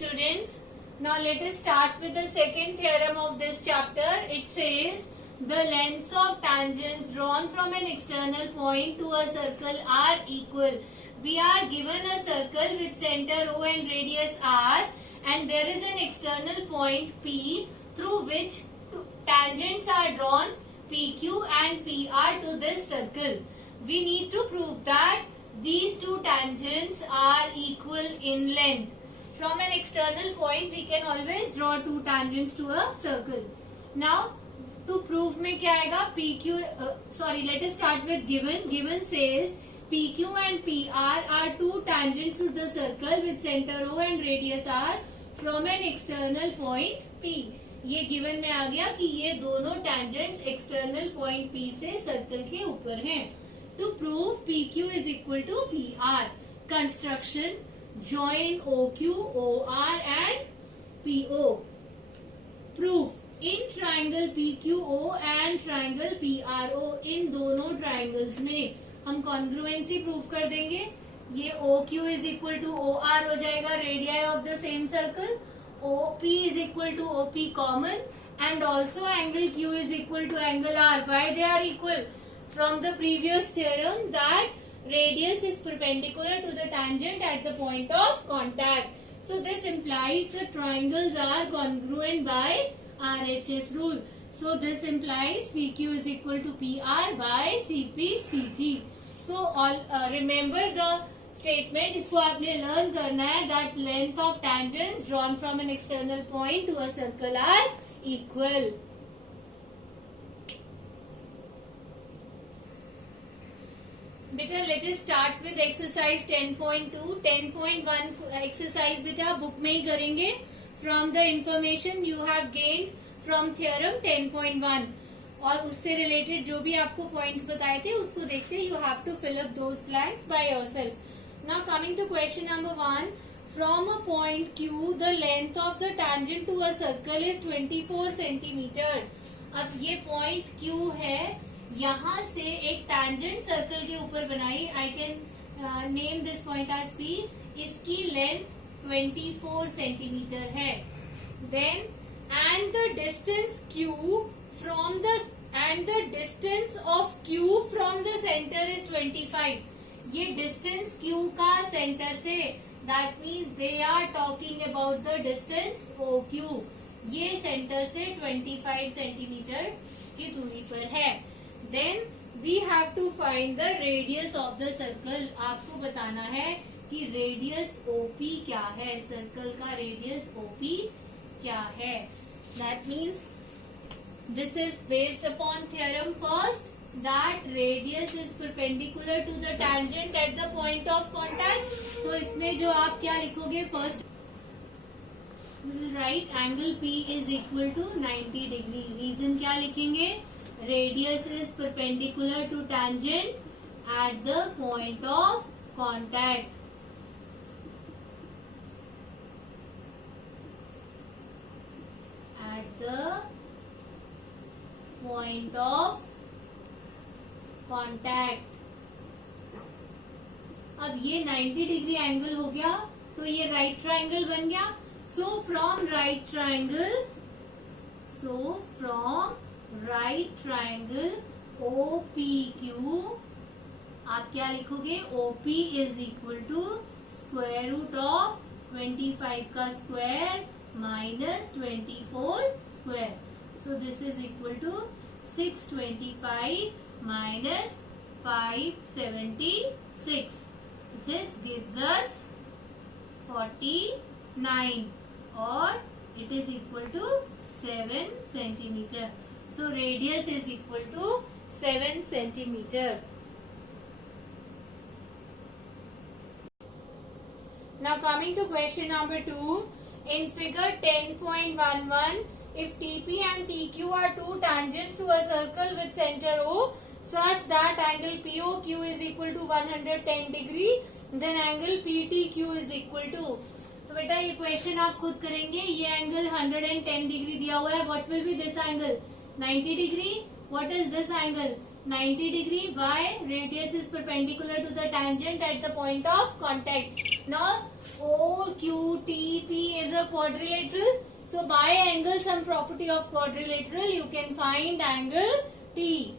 Students, now let us start with the second theorem of this chapter. It says the lengths of tangents drawn from an external point to a circle are equal. We are given a circle with center O and radius R, and there is an external point P through which tangents are drawn PQ and PR to this circle. We need to prove that these two tangents are equal in length. From an external point we can always draw two tangents to a circle. Now to prove में क्या आएगा? PQ let us start with given. Given says PQ and PR are two tangents to the circle with center O and radius R from an external point P. ये given में आ गया कि ये दोनों tangents external point P से circle के ऊपर हैं. To prove PQ is equal to PR, construction, join OQ, OR and PO. Proof. In triangle PQO and triangle PRO, इन दोनों triangles में हम congruency proof कर देंगे. ये OQ is equal to OR हो जाएगा, radii of the same circle. OP is equal to OP common, and also angle Q is equal to angle R. Why they are equal? From the previous theorem that radius is perpendicular to the tangent at the point of contact. So this implies the triangles are congruent by RHS rule. So this implies PQ is equal to PR by CP CT. So all remember the statement. इसको आपने learn करना है that length of tangents drawn from an external point to a circle are equal. बेटा let us start with exercise 10.2. 10.1 exercise बेटा book में ही करेंगे from the information you have gained from theorem 10.1, और उससे रिलेटेड जो भी आपको पॉइंट्स बताए थे उसको देखते you have to fill up those blanks by yourself. Now coming to question number 1. From a point Q the length of the tangent to a circle is 24 centimetre. अब ये पॉइंट Q है, यहाँ से एक टैंजेंट सर्कल के ऊपर बनाई. I can name this point as P. इसकी लेंथ 24 सेंटीमीटर है. Then and the distance Q from the distance of Q from the centre is 25. ये डिस्टेंस Q का सेंटर से, that means they are talking about the distance OQ. ये centre से 25 centimetre की दूरी पर है. Then we have to find the radius of the circle. आपको बताना है कि radius OP क्या है, सर्कल का radius OP क्या है. That means this is based upon theorem first that radius is perpendicular to the tangent at the point of contact. तो इसमें जो आप क्या लिखोगे, first right angle P is equal to 90 degree. Reason क्या लिखेंगे? Radius is perpendicular to tangent at the point of contact. At the point of contact. अब ये 90 डिग्री एंगल हो गया तो ये राइट ट्राइंगल बन गया. So from right triangle OPQ आप क्या लिखोगे? OP is equal to square root of 25 का square minus 24 square. So this is equal to 625 minus 576. This gives us 49, or it is equal to 7 centimeter. So radius is equal to 7 centimeter. Now coming to question number 2. In figure 10.11, if TP and TQ are two tangents to a circle with center O such that angle POQ is equal to 110 degree, then angle PTQ is equal to. तो बेटा ये question आप खुद करेंगे. ये angle 110 degree दिया हुआ है. What will be this angle? 90 degree. What is this angle? 90 degree. Why? Radius is perpendicular to the tangent at the point of contact. Now OQTP is a quadrilateral. So by angle sum property of quadrilateral, you can find angle T.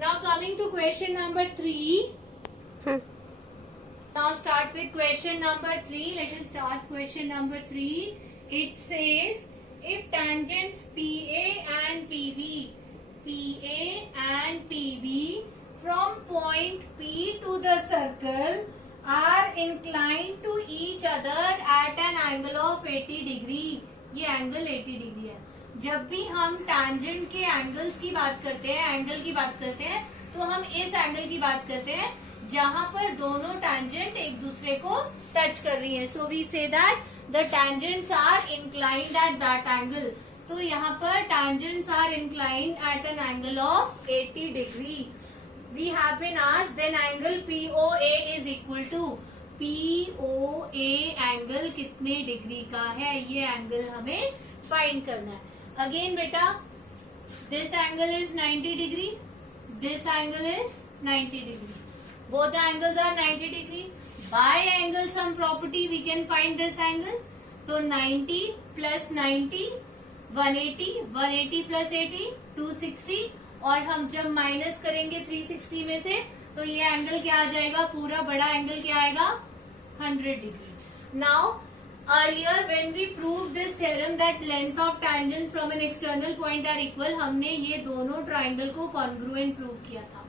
Now coming to question number 3. Now start with question number 3. Let us start question number 3. It says if tangents PA and PB from point P to the circle are inclined to each other at an angle of 80 degree. ये angle 80 degree है. जब भी हम tangent के angles की बात करते हैं, एंगल की बात करते हैं, तो हम इस एंगल की बात करते हैं जहां पर दोनों टैंजेंट एक दूसरे को टच कर रही है. So we say that the tangents are inclined at that angle. तो यहाँ पर tangents are inclined at an angle of 80 degree. We have been asked then angle POA is equal to POA angle कितने degree का है, ये angle हमें find करना है. अगेन बेटा, this angle is 90 degree, this angle is 90 degree. Both the angles are 90 degree. By angle sum property we can find this angle. तो 90 plus 90 180, 180 plus 80 260, और हम जब माइनस करेंगे 360 में से तो ये एंगल क्या आ जाएगा, पूरा बड़ा एंगल क्या आएगा, 100 degree. Now earlier when we prove this theorem that length of tangent from an external point are equal, हमने ये दोनों ट्राइंगल को कॉन्ग्रुएंट प्रूव किया था.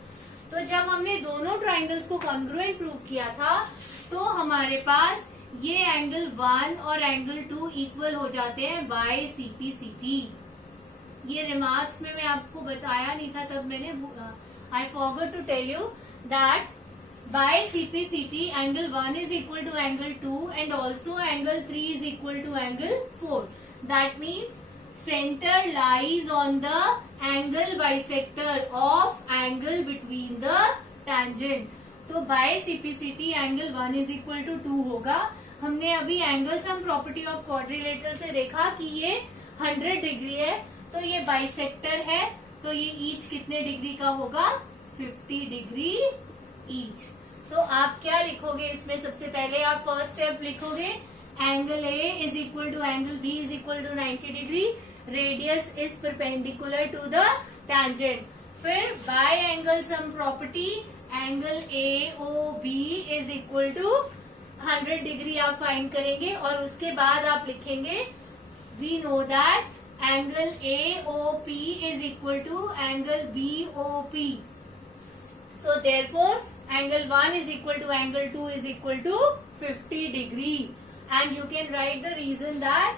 तो जब हमने दोनों ट्राइंगल्स को कॉन्ग्रुएंट प्रूव किया था तो हमारे पास ये एंगल 1 और एंगल 2 इक्वल हो जाते हैं बाय CPCT. ये रिमार्क्स में मैं आपको बताया नहीं था, तब मैंने I forgot to tell you that by CPCT angle 1 is equal to angle 2 and also angle 3 is equal to angle 4. That means centre lies on the angle bisector of angle between the tangent. तो by CPCT angle 1 is equal to 2 होगा. हमने अभी angle sum property of quadrilateral से देखा कि ये 100 degree है, तो ये बाइसेक्टर है, तो ये ईच कितने डिग्री का होगा, 50 डिग्री ईच. तो आप क्या लिखोगे इसमें, सबसे पहले आप फर्स्ट स्टेप लिखोगे angle A is equal to angle B is equal to 90 degree, radius is perpendicular to the tangent. फिर by angle sum property angle AOB is equal to 100 degree आप फाइंड करेंगे, और उसके बाद आप लिखेंगे we know that angle AOP is equal to angle BOP. So therefore angle 1 is equal to angle 2 is equal to 50 degree, and you can write the reason that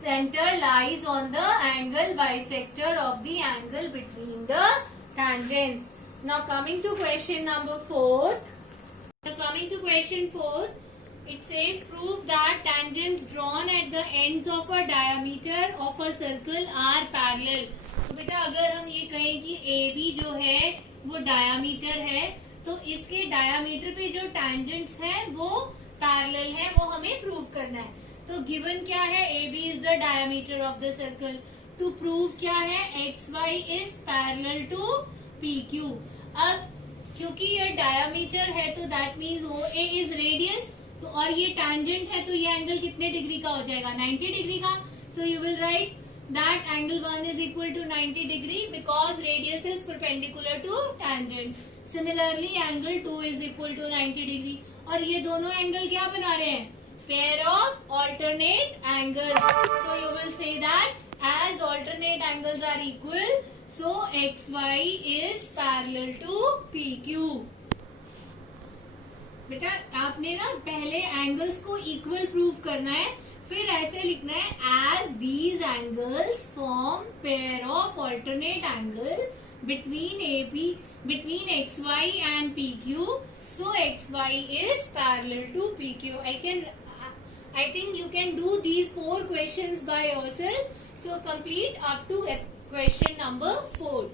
center lies on the angle bisector of the angle between the tangents. Now coming to question number 4. It says prove that tangents drawn at the ends of a diameter of a circle are parallel. तो बेटा अगर हम ये कहें कि AB जो है वो डायामीटर है, तो इसके डायामीटर पे जो टैंजेंट्स हैं वो पैरेलल है, वो हमें प्रूव करना है. तो गिवन क्या है, AB is the diameter of the circle. To prove क्या है, XY is parallel to PQ. अब क्योंकि ये डायामीटर है तो that means OA is radius, तो और ये टैंजेंट है तो ये एंगल कितने डिग्री का हो जाएगा, 90 डिग्री का. So you will write that angle 1 is equal to 90 degree because radius is perpendicular to tangent. Similarly angle 2 is equal to 90 degree. और ये दोनों एंगल क्या बना रहे हैं, pair of alternate angles. So you will say that as alternate angles are equal, so XY is parallel to PQ. बेटा आपने ना पहले एंगल्स को इक्वल प्रूव करना है, फिर ऐसे लिखना है as these angles form pair of alternate angle between XY and PQ, so XY is parallel to PQ. I think you can do these 4 questions by yourself. So complete up to question number 4.